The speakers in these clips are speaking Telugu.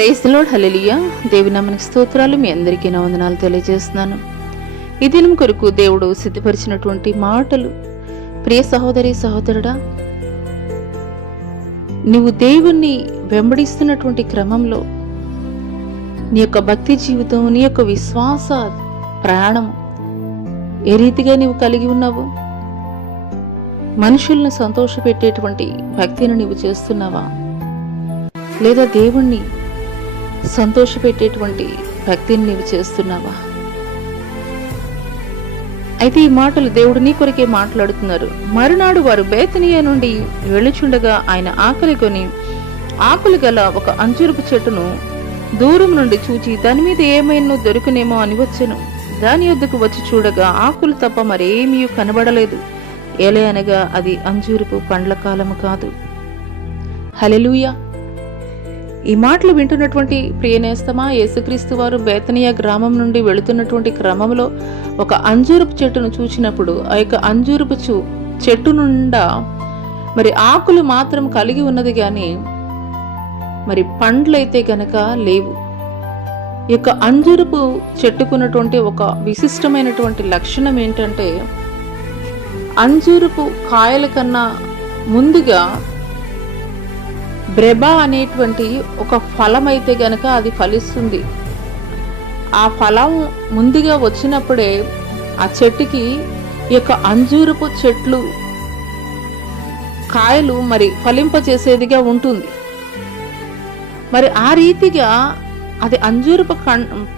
Praise the lord. హల్లెలూయా. దేవుని నామమునకు స్తోత్రాలు. మీ అందరికీ నా వందనాలు తెలియజేస్తున్నాను. ఈ దినం కొరకు దేవుడు సిద్ధపరిచినటువంటి మాటలు. ప్రియ సహోదరి సహోదరుడా, నువ్వు దేవుణ్ణి వెంబడిస్తున్నటువంటి క్రమంలో నీ యొక్క భక్తి జీవితం, నీ యొక్క విశ్వాస ప్రయాణం ఏ రీతిగా నీవు కలిగి ఉన్నావు? మనుషులను సంతోషపెట్టేటువంటి భక్తిని నీవు చేస్తున్నావా, లేదా దేవుణ్ణి సంతోషపెట్టేటువంటి భక్తిని నీవు చేస్తున్నావా? అయితే ఈ మాటలు దేవుడు నీ కొరకే మాట్లాడుతున్నారు. మరునాడు వారు బేతనియా నుండి వెళ్ళుచుండగా ఆయన ఆకలి కొని ఆకులు గల ఒక అంజూరపు చెట్టును దూరం నుండి చూచి దాని మీద ఏమైనా దొరుకునేమో అని వచ్చెను. దాని యొద్దకు వచ్చి చూడగా ఆకులు తప్ప మరేమీ కనబడలేదు. ఏలే అనగా అది అంజూరపు పండ్ల కాలము కాదు. హల్లెలూయా. ఈ మాటలు వింటున్నటువంటి ప్రియనేస్తమా, యేసుక్రీస్తు వారు బేతనియా గ్రామం నుండి వెళుతున్నటువంటి క్రమంలో ఒక అంజూరపు చెట్టును చూచినప్పుడు ఆ యొక్క అంజూరపు చెట్టు నుండా మరి ఆకులు మాత్రం కలిగి ఉన్నది కానీ మరి పండ్లైతే గనక లేవు. ఈ యొక్క అంజూరపు చెట్టుకున్నటువంటి ఒక విశిష్టమైనటువంటి లక్షణం ఏంటంటే, అంజూరపు కాయల కన్నా ముందుగా బ్రెబా అనేటువంటి ఒక ఫలం అయితే గనక అది ఫలిస్తుంది. ఆ ఫలం ముందుగా వచ్చినప్పుడే ఆ చెట్టుకి ఈ యొక్క అంజూరపు చెట్లు కాయలు మరి ఫలింపచేసేదిగా ఉంటుంది. మరి ఆ రీతిగా అది అంజూరపు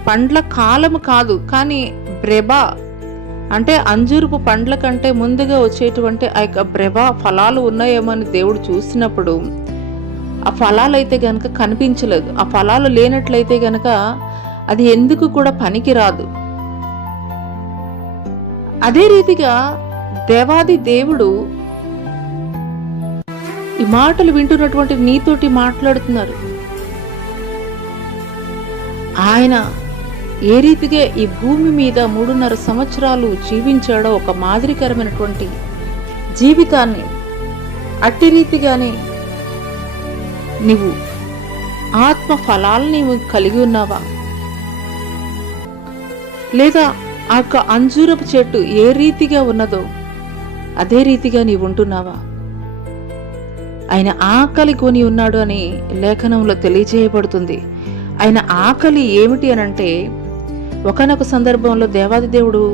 పండ్ల కాలము కాదు, కానీ బ్రెబా అంటే అంజూరపు పండ్ల కంటే ముందుగా వచ్చేటువంటి ఆ యొక్క బ్రెబా ఫలాలు ఉన్నాయేమో అని దేవుడు చూసినప్పుడు ఆ ఫలాలు అయితే గనక కనిపించలేదు. ఆ ఫలాలు లేనట్లయితే గనక అది ఎందుకు కూడా పనికి రాదు. అదే రీతిగా దేవాది దేవుడు ఈ మాటలు వింటున్నటువంటి నీతోటి మాట్లాడుతున్నారు. ఆయన ఏ రీతిగా ఈ భూమి మీద 3.5 సంవత్సరాలు జీవించాడో, ఒక మాదిరికరమైనటువంటి జీవితాన్ని, అట్టి రీతిగానే నీవు ఆత్మ ఫలాలు నీవు కలిగి ఉన్నావా? లేదా ఆ యొక్క అంజూరపు చెట్టు ఏ రీతిగా ఉన్నదో అదే రీతిగా నీవు ఉంటున్నావా? ఆయన ఆకలి కొని ఉన్నాడు అని లేఖనంలో తెలియజేయబడుతుంది. ఆయన ఆకలి ఏమిటి అనంటే, ఒకానొక సందర్భంలో దేవాది దేవుడు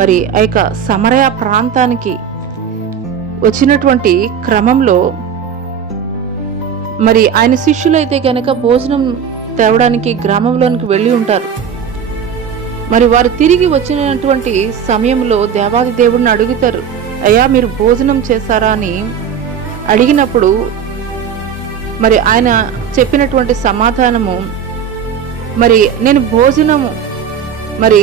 మరి ఆ యొక్క సమరయ ప్రాంతానికి వచ్చినటువంటి క్రమంలో మరి ఆయన శిష్యులైతే గనక భోజనం తేవడానికి గ్రామంలోనికి వెళ్ళి ఉంటారు. మరి వారు తిరిగి వచ్చినటువంటి సమయంలో దేవాది దేవుడిని అడుగుతారు, అయ్యా మీరు భోజనం చేశారా అని అడిగినప్పుడు మరి ఆయన చెప్పినటువంటి సమాధానము, మరి నేను భోజనము మరి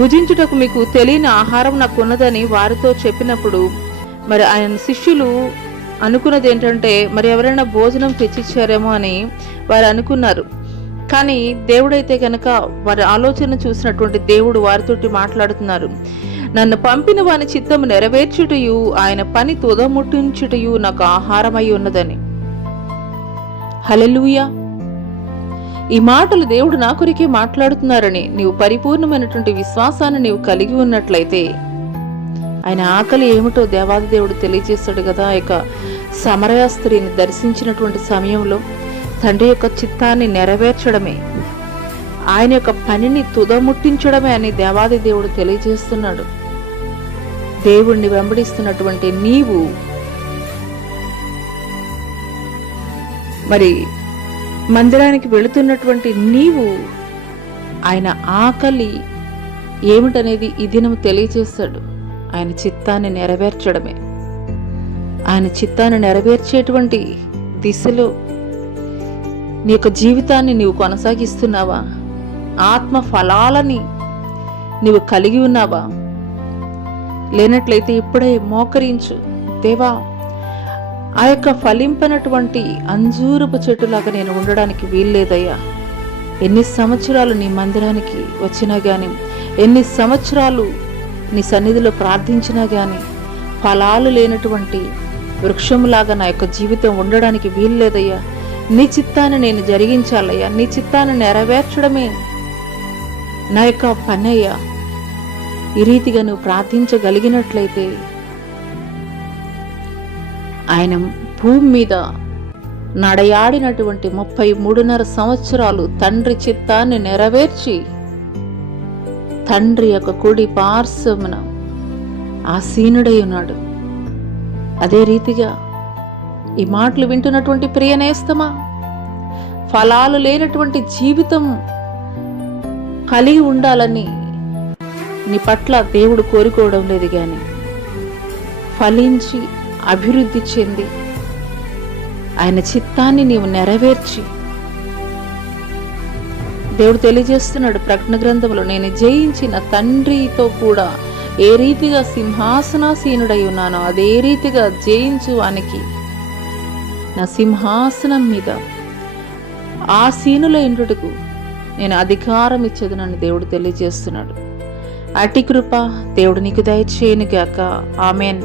భుజించుటకు మీకు తెలియని ఆహారం నాకు ఉన్నదని వారితో చెప్పినప్పుడు మరి ఆయన శిష్యులు అనుకున్నది ఏంటంటే, మరి ఎవరైనా భోజనం తెచ్చిచ్చారేమో అని వారు అనుకున్నారు. కానీ దేవుడైతే కనుక వారి ఆలోచన చూసినటువంటి దేవుడు వారితోటి మాట్లాడుతున్నారు. నన్ను పంపిన వాని చిత్తము నెరవేర్చుటయు ఆయన పని తుదముట్టించుటయు నాకు ఆహారమై ఉన్నదని. హల్లెలూయా. ఈ మాటలు దేవుడు నా కొరికే మాట్లాడుతున్నారని నీవు పరిపూర్ణమైనటువంటి విశ్వాసాన్ని నీవు కలిగి ఉన్నట్లయితే ఆయన ఆకలి ఏమిటో దేవాది దేవుడు తెలియజేస్తాడు కదా. ఇక సమరయ స్త్రీని దర్శించినటువంటి సమయంలో తండ్రి యొక్క చిత్తాన్ని నెరవేర్చడమే, ఆయన యొక్క పనిని తుదముట్టించడమే అని దేవాది దేవుడు తెలియజేస్తున్నాడు. దేవుణ్ణి వెంబడిస్తున్నటువంటి నీవు మరి మందిరానికి వెళుతున్నటువంటి నీవు ఆయన ఆకలి ఏమిటనేది ఈ దినం తెలియజేస్తాడు. ఆయన చిత్తాన్ని నెరవేర్చడమే. ఆయన చిత్తాన్ని నెరవేర్చేటువంటి దిశలో నీ యొక్క జీవితాన్ని నీవు కొనసాగిస్తున్నావా? ఆత్మ ఫలాలని నీవు కలిగి ఉన్నావా? లేనట్లయితే ఇప్పుడే మోకరించు. దేవా, ఆ యొక్క ఫలింపనటువంటి అంజూరపు చెట్టులాగా నేను ఉండడానికి వీల్లేదయ్యా. ఎన్ని సంవత్సరాలు నీ మందిరానికి వచ్చినా గాని, ఎన్ని సంవత్సరాలు నీ సన్నిధిలో ప్రార్థించినా గాని ఫలాలు లేనటువంటి వృక్షములాగా నా యొక్క జీవితం ఉండడానికి వీల్లేదయ్యా. నీ చిత్తాన్ని నేను జరిగించాలయ్యా, నీ చిత్తాన్ని నెరవేర్చడమే నా యొక్క పని అయ్యా. ఈ రీతిగా నువ్వు ప్రార్థించగలిగినట్లయితే ఆయన భూమి మీద నడయాడినటువంటి 33.5 సంవత్సరాలు తండ్రి చిత్తాన్ని నెరవేర్చి తండ్రి యొక్క కుడి పార్శ్వమున ఆసీనుడై ఉన్నాడు. అదే రీతిగా ఈ మాటలు వింటున్నటువంటి ప్రియనేస్తమా, ఫలాలు లేనటువంటి జీవితం కలిగి ఉండాలని నీ పట్ల దేవుడు కోరుకోవడం లేదు, కానీ ఫలించి అభివృద్ధి చెంది ఆయన చిత్తాన్ని నీవు నెరవేర్చి, దేవుడు తెలియజేస్తున్నాడు ప్రకటన గ్రంథంలో, నేను జయించిన తండ్రితో కూడా ఏ రీతిగా సింహాసనాసీనుడై ఉన్నానో అదే రీతిగా జయించు వానికి నా సింహాసనం మీద ఆసీనుల ఇండుటకు నేను అధికారం ఇచ్చేదనని దేవుడు తెలియజేస్తున్నాడు. అటి కృప దేవుడు నీకు దయచేయునుగాక. ఆమెన్.